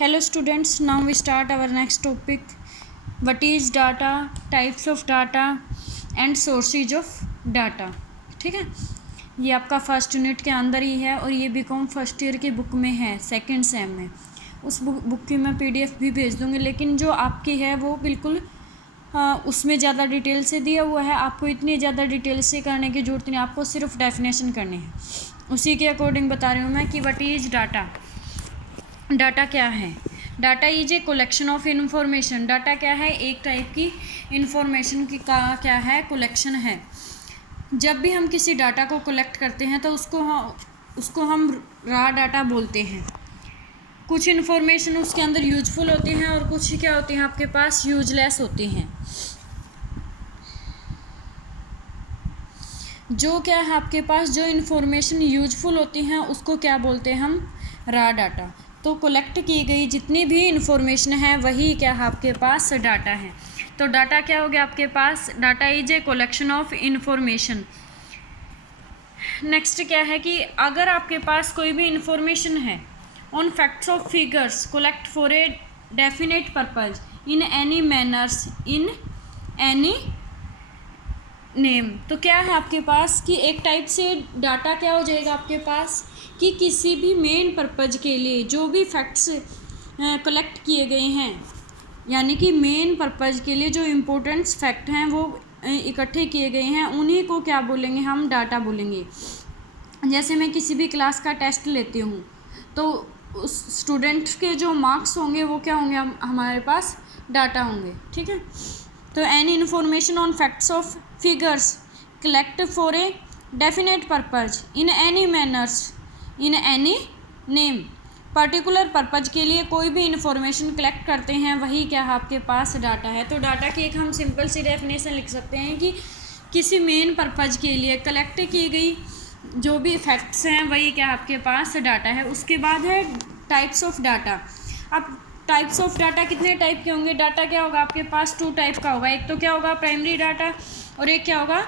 Hello students, now we start our next topic. What is data, types of data and sources of data. ठीक है, ये आपका first unit के अंदर ही है और ये बीकॉम फर्स्ट ईयर की बुक में है, सेकंड सेम में। उस बुक की मैं पीडीएफ भी भेज दूँगी, लेकिन जो आपकी है वो बिल्कुल उसमें ज़्यादा डिटेल से दिया हुआ है। आपको इतनी ज़्यादा डिटेल से करने की ज़रूरत नहीं, आपको सिर्फ डेफिनेशन करनी है। उसी के अकॉर्डिंग बता रही हूँ मैं कि व्हाट इज़ डाटा। डाटा क्या है? Data is a collection of information. Data क्या है? एक टाइप की इंफॉर्मेशन की का क्या है? कलेक्शन है। जब भी हम किसी डाटा को कलेक्ट करते हैं तो उसको हम रॉ डाटा बोलते हैं। कुछ इन्फॉर्मेशन उसके अंदर यूजफुल होती हैं और कुछ क्या होती हैं आपके पास यूजलेस होती हैं। जो क्या है आपके पास, जो इन्फॉर्मेशन यूजफुल होती हैं उसको क्या बोलते हैं हम? Raw data. तो कलेक्ट की गई जितनी भी इंफॉर्मेशन है वही क्या है आपके पास? डाटा है। तो डाटा क्या हो गया आपके पास? Data is a collection of information. Next क्या है कि अगर आपके पास कोई भी इंफॉर्मेशन है on facts of figures collect for a definite purpose in any manners in any name, तो क्या है आपके पास कि एक टाइप से डाटा क्या हो जाएगा आपके पास कि किसी भी मेन पर्पज के लिए जो भी फैक्ट्स कलेक्ट किए गए हैं, यानी कि मेन पर्पज के लिए जो इम्पोर्टेंट फैक्ट हैं वो इकट्ठे किए गए हैं, उन्हीं को क्या बोलेंगे हम? डाटा बोलेंगे। जैसे मैं किसी भी क्लास का टेस्ट लेती हूँ तो उस स्टूडेंट के जो मार्क्स होंगे वो क्या होंगे? हमारे पास डाटा होंगे। ठीक है, तो any information on facts of figures collect for a definite purpose in any manners in any name. Particular purpose के लिए कोई भी इंफॉर्मेशन कलेक्ट करते हैं वही क्या है आपके पास? डाटा है। तो डाटा की एक हम सिंपल सी डेफिनेशन लिख सकते हैं कि किसी मेन पर्पज के लिए कलेक्ट की गई जो भी फैक्ट्स हैं वही क्या आपके पास? डाटा है। उसके बाद है टाइप्स ऑफ डाटा। अब टाइप्स ऑफ डाटा कितने टाइप के होंगे? डाटा क्या होगा आपके पास? 2 टाइप का होगा। एक तो क्या होगा? प्राइमरी डाटा, और एक क्या होगा?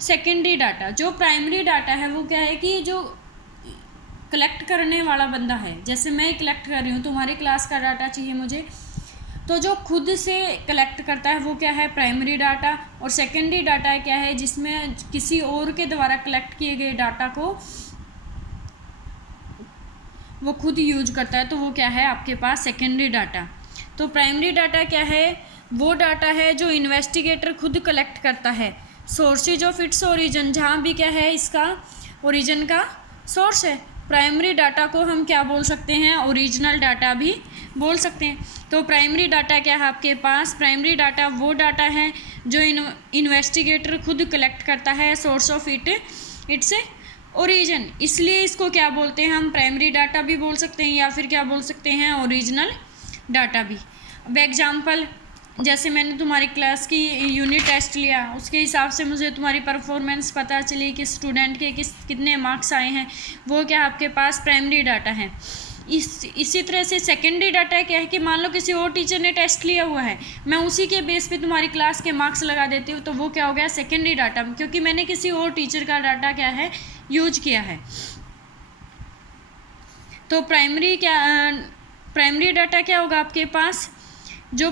Secondary data. जो प्राइमरी डाटा है वो क्या है कि जो कलेक्ट करने वाला बंदा है, जैसे मैं कलेक्ट कर रही हूँ, तुम्हारी क्लास का डाटा चाहिए मुझे, तो जो खुद से कलेक्ट करता है वो क्या है? Primary data. और सेकेंडरी डाटा क्या है? जिसमें किसी और के द्वारा कलेक्ट किए गए डाटा को वो खुद यूज करता है, तो वो क्या है आपके पास? Secondary data. तो प्राइमरी डाटा क्या है? वो डाटा है जो इन्वेस्टिगेटर खुद कलेक्ट करता है। सोर्सेज ऑफ इट्स ओरिजिन, जहाँ भी क्या है इसका ओरिजिन का सोर्स है। प्राइमरी डाटा को हम क्या बोल सकते हैं? ओरिजिनल डाटा भी बोल सकते हैं। तो प्राइमरी डाटा क्या है आपके पास? प्राइमरी डाटा वो डाटा है जो इन्वेस्टिगेटर खुद कलेक्ट करता है, सोर्स ऑफ इट्स ओरिजिन। इसलिए इसको क्या बोलते हैं हम? प्राइमरी डाटा भी बोल सकते हैं या फिर क्या बोल सकते हैं? ओरिजिनल डाटा भी। अब एग्जाम्पल, जैसे मैंने तुम्हारी क्लास की यूनिट टेस्ट लिया, उसके हिसाब से मुझे तुम्हारी परफॉर्मेंस पता चली कि स्टूडेंट के कितने मार्क्स आए हैं, वो क्या आपके पास? प्राइमरी डाटा है। इसी तरह से सेकेंडरी डाटा क्या है कि मान लो किसी और टीचर ने टेस्ट लिया हुआ है, मैं उसी के बेस पे तुम्हारी क्लास के मार्क्स लगा देती हूँ, तो वो क्या हो गया? सेकेंडरी डाटा, क्योंकि मैंने किसी और टीचर का डाटा क्या है? यूज किया है। तो प्राइमरी डाटा क्या होगा आपके पास? जो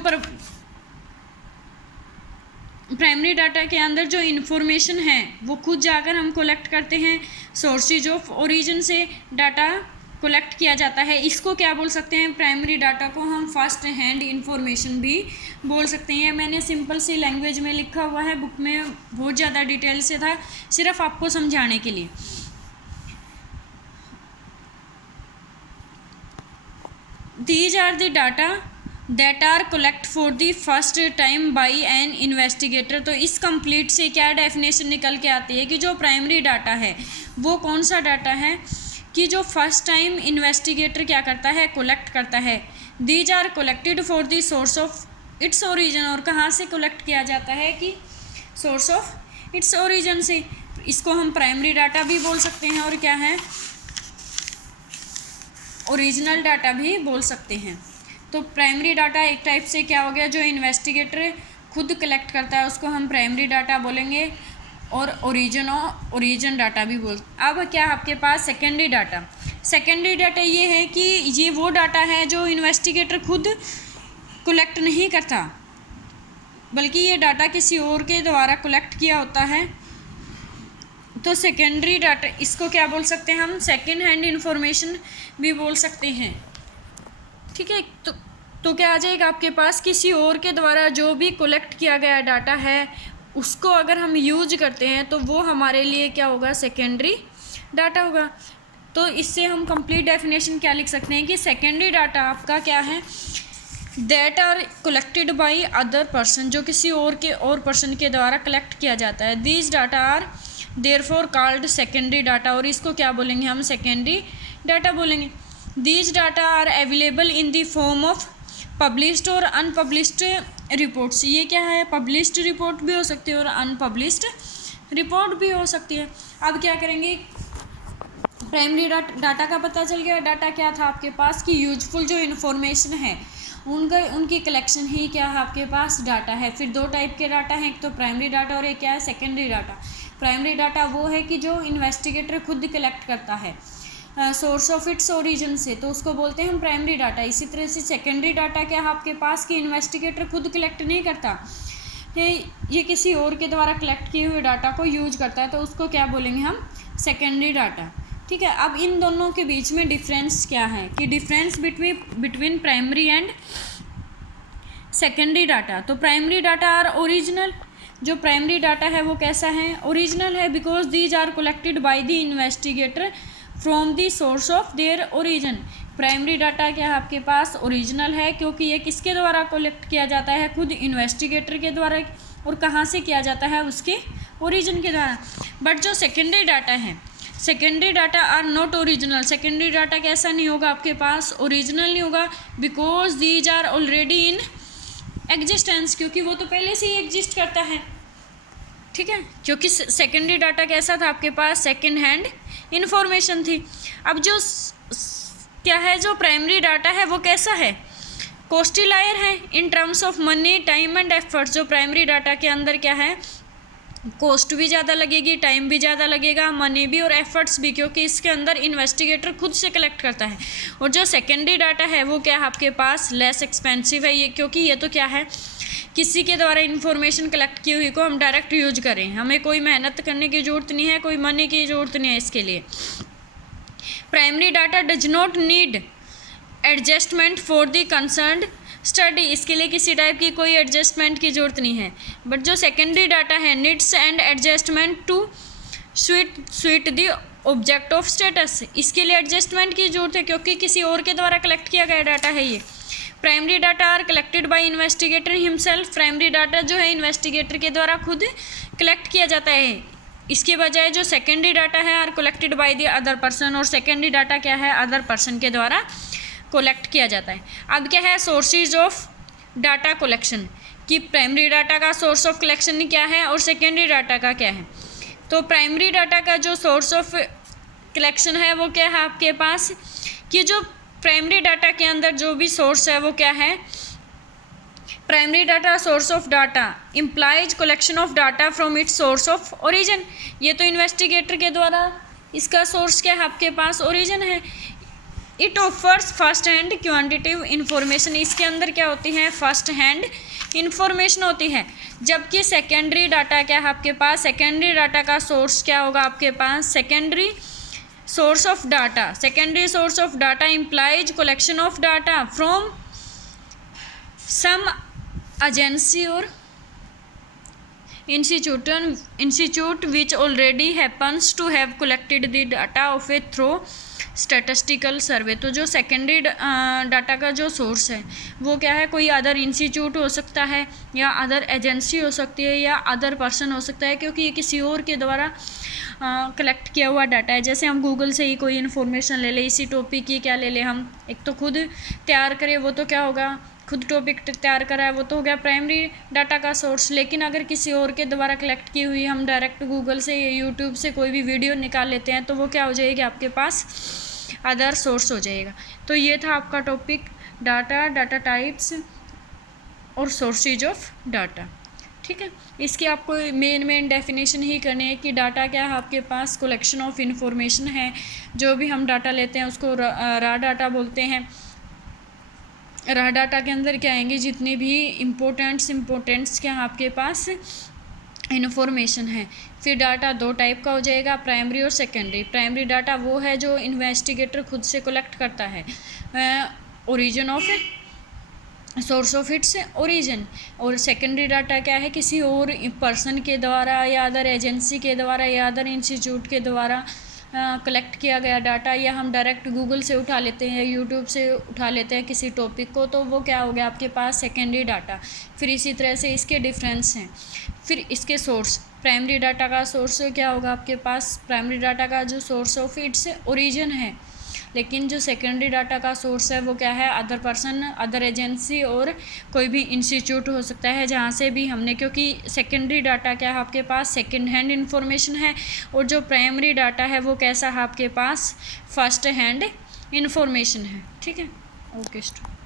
प्राइमरी डाटा के अंदर जो इन्फॉर्मेशन है वो खुद जाकर हम कलेक्ट करते हैं, सोर्सेज ऑफ ओरिजिन से डाटा कलेक्ट किया जाता है। इसको क्या बोल सकते हैं? प्राइमरी डाटा को हम फर्स्ट हैंड इंफॉर्मेशन भी बोल सकते हैं। मैंने सिंपल सी लैंग्वेज में लिखा हुआ है, बुक में बहुत ज़्यादा डिटेल से था, सिर्फ आपको समझाने के लिए। These are the data that are collect for the first time by an investigator। तो इस कंप्लीट से क्या डेफिनेशन निकल के आती है कि जो प्राइमरी डाटा है वो कौन सा डाटा है कि जो फर्स्ट टाइम इन्वेस्टिगेटर क्या करता है? कलेक्ट करता है। These are collected for the source of its origin. और कहाँ से कलेक्ट किया जाता है? कि सोर्स ऑफ इट्स ओरिजिन से। इसको हम प्राइमरी डाटा भी बोल सकते हैं और क्या है? ओरिजिनल डाटा भी बोल सकते हैं। तो प्राइमरी डाटा एक टाइप से क्या हो गया? जो इन्वेस्टिगेटर खुद कलेक्ट करता है उसको हम प्राइमरी डाटा बोलेंगे, और ओरिजिन डाटा भी अब क्या आपके पास? Secondary data. सेकेंडरी डाटा ये है कि ये वो डाटा है जो इन्वेस्टिगेटर खुद कलेक्ट नहीं करता, बल्कि ये डाटा किसी और के द्वारा कलेक्ट किया होता है। तो सेकेंडरी डाटा, इसको क्या बोल सकते हैं हम, सेकेंड हैंड इंफॉर्मेशन भी बोल सकते हैं। ठीक है, तो क्या आ जाएगा आपके पास, किसी और के द्वारा जो भी कलेक्ट किया गया डाटा है उसको अगर हम यूज करते हैं तो वो हमारे लिए क्या होगा, सेकेंडरी डाटा होगा। तो इससे हम कंप्लीट डेफिनेशन क्या लिख सकते हैं कि सेकेंडरी डाटा आपका क्या है, that are collected by other person, जो किसी और पर्सन के द्वारा कलेक्ट किया जाता है। These data are therefore called secondary data, और इसको क्या बोलेंगे हम, सेकेंडरी डाटा बोलेंगे। These data are available in the form of published और अनपब्लिश्ड रिपोर्ट्स। ये क्या है, पब्लिश्ड रिपोर्ट भी हो सकती है और अनपब्लिश्ड रिपोर्ट भी हो सकती है। अब क्या करेंगे, प्राइमरी डाटा का पता चल गया, डाटा क्या था आपके पास कि यूजफुल जो इन्फॉर्मेशन है उनकी कलेक्शन ही क्या है आपके पास, डाटा है। फिर दो टाइप के डाटा हैं, एक तो प्राइमरी डाटा और एक क्या है, सेकेंडरी डाटा। प्राइमरी डाटा वो है कि जो इन्वेस्टिगेटर खुद कलेक्ट करता है सोर्स ऑफ इट्स ओरिजिन से, तो उसको बोलते हैं हम प्राइमरी डाटा। इसी तरह से सेकेंडरी डाटा क्या है आपके पास कि इन्वेस्टिगेटर खुद कलेक्ट नहीं करता, ये किसी और के द्वारा कलेक्ट किए हुए डाटा को यूज करता है, तो उसको क्या बोलेंगे हम, सेकेंडरी डाटा। ठीक है, अब इन दोनों के बीच में डिफरेंस क्या है कि difference between primary and secondary data. तो प्राइमरी डाटा आर ओरिजिनल, जो प्राइमरी डाटा है वो कैसा है, ओरिजिनल है, because these are collected by the investigator from the source of their origin. Primary data क्या है आपके पास, ओरिजिनल है, क्योंकि ये किसके द्वारा कलेक्ट किया जाता है, खुद इन्वेस्टिगेटर के द्वारा, और कहाँ से किया जाता है, उसके ओरिजिन के द्वारा। बट जो सेकेंडरी डाटा है, secondary data are not original, secondary data कैसा नहीं होगा आपके पास, ओरिजिनल नहीं होगा, because these are already in existence, क्योंकि वो तो पहले से ही एग्जिस्ट करता है। ठीक है, क्योंकि सेकेंडरी डाटा कैसा था आपके पास, सेकेंड हैंड इंफॉर्मेशन थी। अब जो क्या है, जो प्राइमरी डाटा है वो कैसा है, कॉस्टली लायर है in terms of money, time and efforts. जो प्राइमरी डाटा के अंदर क्या है, कॉस्ट भी ज़्यादा लगेगी, टाइम भी ज़्यादा लगेगा, मनी भी और एफर्ट्स भी, क्योंकि इसके अंदर इन्वेस्टिगेटर खुद से कलेक्ट करता है। और जो सेकेंडरी डाटा है वो क्या है आपके पास, लेस एक्सपेंसिव है ये, क्योंकि ये तो क्या है, किसी के द्वारा इन्फॉर्मेशन कलेक्ट की हुई को हम डायरेक्ट यूज करें, हमें कोई मेहनत करने की ज़रूरत नहीं है, कोई मनी की ज़रूरत नहीं है इसके लिए। Primary data does not need adjustment for the concerned study, इसके लिए किसी टाइप की कोई एडजस्टमेंट की ज़रूरत नहीं है। बट जो सेकेंडरी डाटा है, needs and adjustment to suit the object of status, इसके लिए एडजस्टमेंट की ज़रूरत है, क्योंकि किसी और के द्वारा कलेक्ट किया गया डाटा है ये। Primary data are collected by investigator himself, primary data जो है इन्वेस्टिगेटर के द्वारा खुद कलेक्ट किया जाता है। इसके बजाय जो सेकेंडरी डाटा है are collected by the other person, और सेकेंडरी डाटा क्या है, अदर पर्सन के द्वारा कलेक्ट किया जाता है। अब क्या है, सोर्सेज ऑफ डाटा कलेक्शन, कि प्राइमरी डाटा का सोर्स ऑफ कलेक्शन क्या है और सेकेंडरी डाटा का क्या है। तो प्राइमरी डाटा का जो सोर्स ऑफ कलेक्शन है वो क्या है आपके पास, कि जो प्राइमरी डाटा के अंदर जो भी सोर्स है वो क्या है, primary data source of data implies collection of data from its source of origin. ये तो इन्वेस्टिगेटर के द्वारा इसका सोर्स क्या है आपके पास, ओरिजिन है। It offers first hand quantitative information, इसके अंदर क्या होती है, फर्स्ट हैंड इन्फॉर्मेशन होती है। जबकि सेकेंडरी डाटा क्या है आपके पास, सेकेंडरी डाटा का सोर्स क्या होगा आपके पास, secondary source of data, secondary source of data implies collection of data from some agency और institute which already happens to have collected the data of a through statistical survey. तो जो secondary data का जो source है वो क्या है, कोई अदर इंस्टीट्यूट हो सकता है या अदर एजेंसी हो सकती है या अदर पर्सन हो सकता है, क्योंकि ये किसी और के द्वारा कलेक्ट किया हुआ डाटा है। जैसे हम गूगल से ही कोई इन्फॉर्मेशन ले लें, इसी टॉपिक की क्या ले लें हम, एक तो खुद तैयार करें वो तो क्या होगा, खुद टॉपिक तैयार करा है वो तो हो गया प्राइमरी डाटा का सोर्स। लेकिन अगर किसी और के द्वारा कलेक्ट की हुई हम डायरेक्ट गूगल से या यूट्यूब से कोई भी वीडियो निकाल लेते हैं तो वो क्या हो जाएगी आपके पास, अदर सोर्स हो जाएगा। तो ये था आपका टॉपिक डाटा, डाटा टाइप्स और सोर्सेज ऑफ डाटा। ठीक है। इसकी आपको मेन डेफिनेशन ही करनी है कि डाटा क्या है आपके पास, कलेक्शन ऑफ इंफॉर्मेशन है। जो भी हम डाटा लेते हैं उसको रा डाटा बोलते हैं। रा डाटा के अंदर क्या आएंगे, जितने भी इम्पोर्टेंट्स क्या आपके पास इन्फॉर्मेशन है। फिर डाटा दो टाइप का हो जाएगा, प्राइमरी और सेकेंडरी। प्राइमरी डाटा वो है जो इन्वेस्टिगेटर खुद से कलेक्ट करता है, origin of source of its origin. और सेकेंडरी डाटा क्या है, किसी और पर्सन के द्वारा या अदर एजेंसी के द्वारा या अदर इंस्टीट्यूट के द्वारा कलेक्ट किया गया डाटा, या हम डायरेक्ट गूगल से उठा लेते हैं, यूट्यूब से उठा लेते हैं किसी टॉपिक को, तो वो क्या हो गया आपके पास सेकेंडरी डाटा। फिर इसी तरह से इसके डिफरेंस हैं। फिर इसके सोर्स, प्राइमरी डाटा का सोर्स क्या होगा आपके पास, प्राइमरी डाटा का जो सोर्स ऑफ इट्स ओरिजिन है। लेकिन जो सेकेंडरी डाटा का सोर्स है वो क्या है, अदर पर्सन, अदर एजेंसी और कोई भी इंस्टीट्यूट हो सकता है जहाँ से भी हमने, क्योंकि सेकेंडरी डाटा क्या है आपके पास सेकेंड हैंड इन्फॉर्मेशन है, और जो प्राइमरी डाटा है वो कैसा है आपके पास फर्स्ट हैंड इन्फॉर्मेशन है। ठीक है, ओके स्टूडेंट।